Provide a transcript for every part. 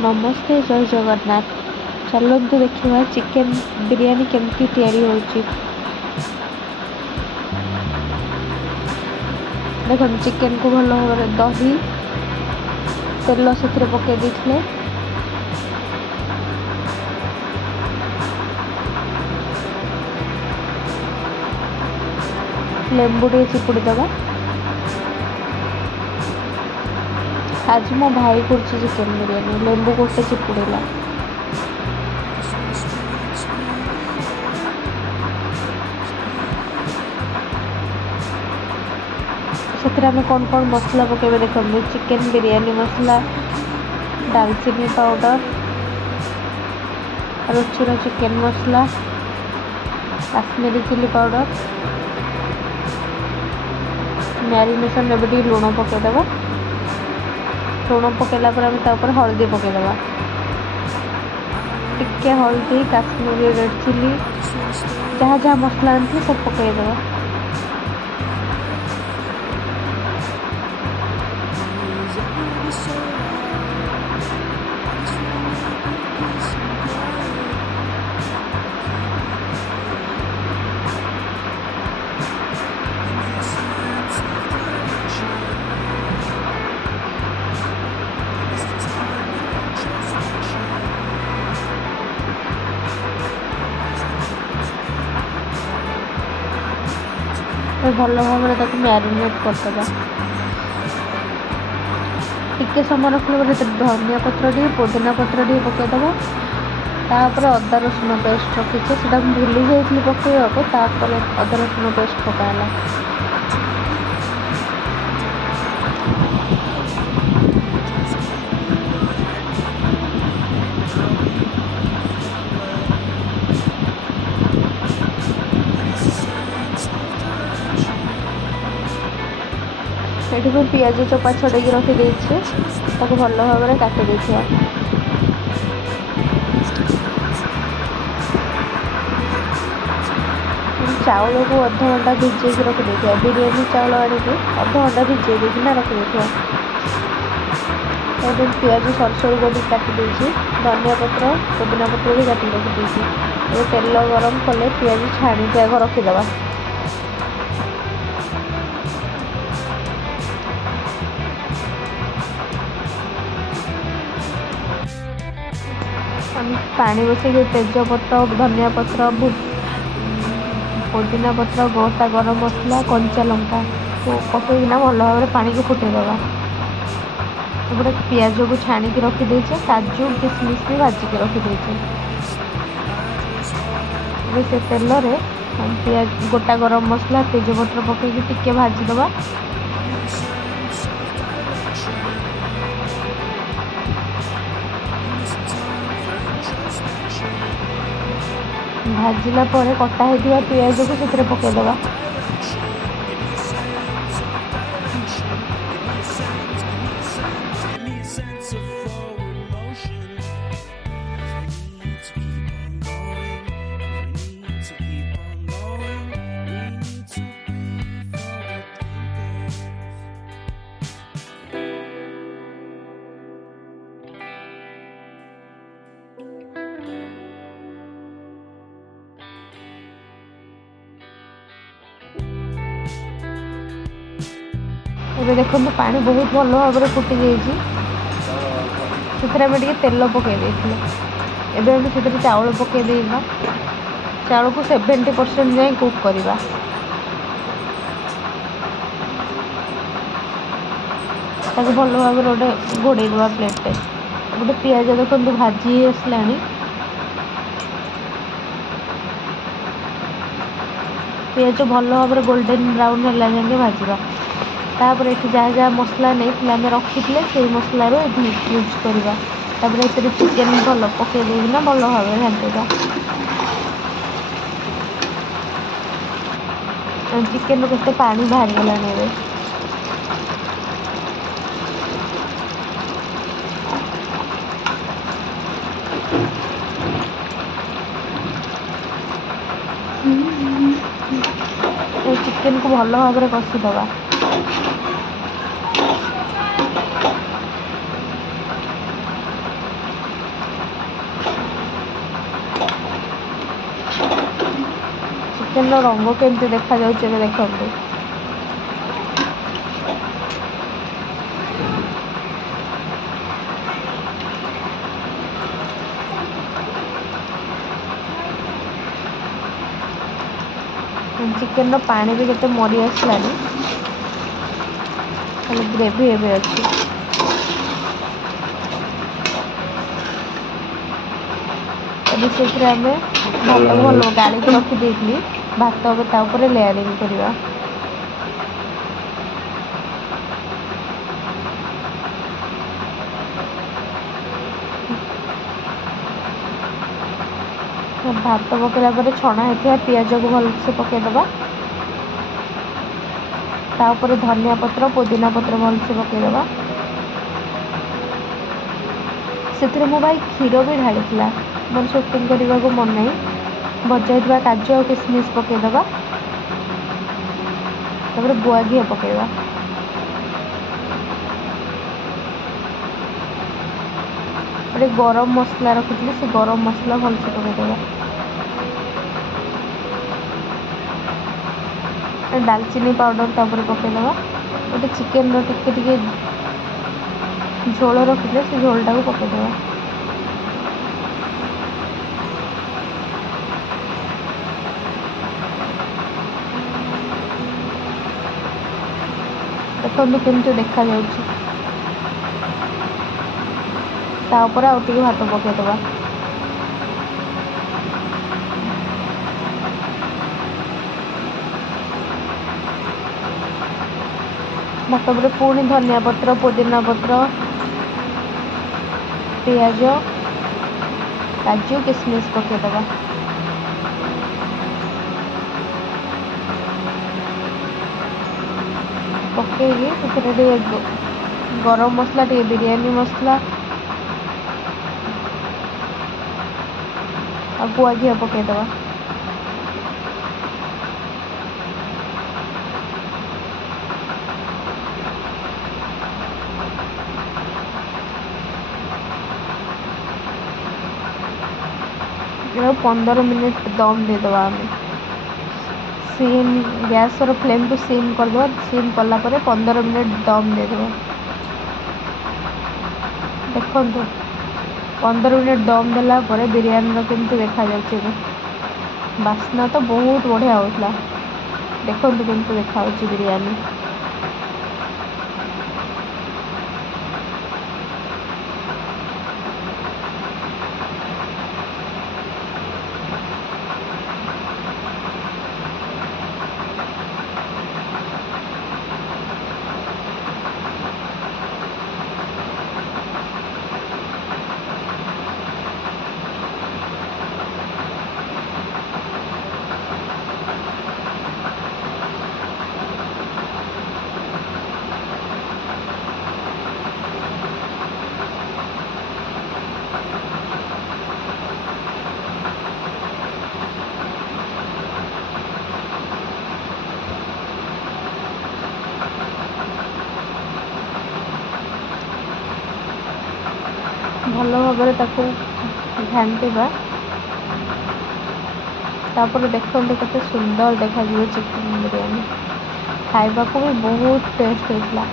नमस्ते जय जगन्नाथ। चलतु देखा चिकेन बिरयानी केमती तैयारी होची। देखो चिकेन को भल भाव दही तेल से पकई देते लेंबू टे चिपुड़ी दबा। आज मो भाई कर चिकेन बिरयानी लेंबू गोटे चिपुड़ेला। से कौन कौन मसला पकेबे देखो चिकेन बिरयानी मसला दालचीनी पाउडर रुचिर चिकेन मसला काश्मीरी चिली पाउडर मैरिनेशन में लुण पकईदबा। लुण पकईला हल्दी पकईदबा टिके हल्दी काश्मीरी रेड चिली जहाँ जहाँ मसला आनी सब पकईदबा। भल भाव मैरिनेट करदे टिके समय रखने धनिया पत्र टे पुदीना पत्र टे पकईदबा। तापर अदा रसुण पेस्ट रखीचे से भूली जाइए पकईवा अदा रसुण पेस्ट पकाला। ये मैं पियाज चोपा छड़े रखी भल भाव में काटी देखा। चाउल को अध घंटा भिजे रखी देखा बिरयानी चाउल आने अध घंटा भिजे देना रखी देखा। पियाज सर सर कर काटी धनिया पत्र पुदीना पत्र भी काटी रखी तेल गरम कले पियाज छाणी आग रखीदबा। पानी बसे तेजपत्र धनिया पत्र पुदीना पत्र गोटा गरम मसला कंचा लंका को पकईना भल भाव में पानी को फुटेदबा। गोटे पियाज को छाणी रखीदे काजू किशमिश भी भाजिक रखीदे से तेल पियाज गोटा गरम मसला तेजपत्र पकईकि टिके भाजीदबा। भाजिला कटा होता पियाज को से पकईदबा। ये देखो पानी बहुत भल भाव में फुटी जाइए तेल पकई चाउल पकई चाउल को 70% जाए कुक करवा। भल भाव में गोटे घोड़ेदवा प्लेट गोटे पियाज देखो भाजी आसला। पियाज भल भाव में गोल्डन ब्राउन है जाए भाजवा। तापर ये जहाँ जहाँ मसला नहीं आम रखी से मसलार यूज करवा। चिकेन भल पकई देना भल भाव में घाटा चिकेन के पानी बाहरी गलानी। चिकेन को भल भाव में कषिदबा। ଚିକେନର ରଙ୍ଗ କେମିତି ଦେଖାଯାଉଛି ଏବେ ଦେଖନ୍ତୁ। ଚିକେନର ପାଣି ବି କେତେ ମରି ଆସିଲାଣି, ଖାଲି ଗ୍ରେଭି ଏବେ ଅଛି। ଏବେ ସେଥିରେ ଆମେ ଭାତ ଭଲ ଗାଳିକି ରଖିଦେଇଥିଲି, ଭାତ ଏବେ ତା ଉପରେ ଲେୟାରିଂ କରିବା। ଭାତ ପକାଇଲା ପରେ ଛଣା ହେଇଥିବା ପିଆଜକୁ ଭଲସେ ପକାଇଦେବା। ତା ଉପରେ ଧନିଆ ପତ୍ର ପୋଦିନା ପତ୍ର ଭଲସେ ପକାଇଦେବା। ସେଥିରେ ମୋ ଭାଇ କ୍ଷୀର ବି ଢାଳିଥିଲା, ମୋର ସୁଟିଂ କରିବାକୁ ମନେ ନାହିଁ। ଭଜା ହେଇଥିବା କାଜୁ ଆଉ କିସମିସ୍ ପକାଇଦେବା। ତାପରେ ଗୁଆ ଘିଅ ପକାଇବା। ଗୋଟେ ଗରମ ମସଲା ରଖିଥିଲି, ସେ ଗରମ ମସଲା ଭଲସେ ପକାଇଦେବା। ଡାଲଚିନି ପାଉଡ଼ର ତାପରେ ପକାଇଦେବା। ଗୋଟେ ଚିକେନର ଟିକେ ଟିକେ ଝୋଳ ରଖିଥିଲେ, ସେ ଝୋଳଟାକୁ ପକାଇଦେବା। ଦେଖନ୍ତୁ କେମିତି ଦେଖାଯାଉଛି। ତା ଉପରେ ଆଉ ଟିକେ ଭାତ ପକାଇଦେବା। ଭାତ ଉପରେ ପୁଣି ଧନିଆ ପତ୍ର ପୋଦିନା ପତ୍ର ପିଆଜ କାଜୁ କିସମିସ୍ ପକାଇଦେବା। ପକାଇକି ସେଥିରେ ଟିକେ ଗରମ ମସଲା, ଟିକେ ବିରିୟାନୀ ମସଲା ଆଉ ଗୁଆ ଘିଅ ପକାଇଦେବା। ଆଉ 15 ମିନିଟ୍ ଦମ୍ ଦେଇଦେବା ଆମେ। ସିମ୍ ଗ୍ୟାସର ଫ୍ଲେମ୍କୁ ସିମ୍ କରିଦେବା। ସିମ୍ କଲା ପରେ 15 ମିନିଟ୍ ଦମ୍ ଦେଇଦେବା। ଦେଖନ୍ତୁ 15 ମିନିଟ୍ ଦମ୍ ଦେଲା ପରେ ବିରିୟାନୀର କେମିତି ଦେଖାଯାଉଛି ଏବେ। ବାସ୍ନା ତ ବହୁତ ବଢ଼ିଆ ହେଉଥିଲା। ଦେଖନ୍ତୁ କେମିତି ଦେଖାଯାଉଛି ବିରିୟାନୀ। ଭଲ ଭାବରେ ତାକୁ ଘାଣ୍ଟିବା। ତାପରେ ଦେଖନ୍ତୁ କେତେ ସୁନ୍ଦର ଦେଖାଯିବ ଚିକେନ୍ ବିରିୟାନୀ। ଖାଇବାକୁ ବି ବହୁତ ଟେଷ୍ଟ ହେଇଥିଲା।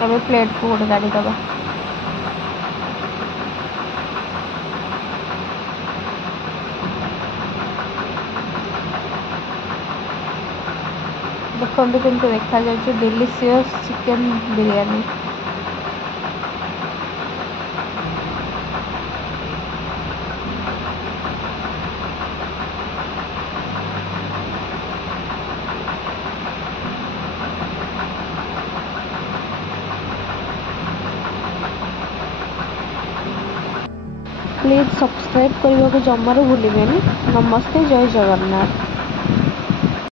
ଏବେ ପ୍ଲେଟ୍କୁ ଗୋଟେ କାଢ଼ିଦେବା। ଦେଖନ୍ତୁ କେମିତି ଦେଖାଯାଉଛି delicious chicken biryani. Please subscribe करने को जमारू भूलिबेनि। नमस्ते, जय जगन्नाथ।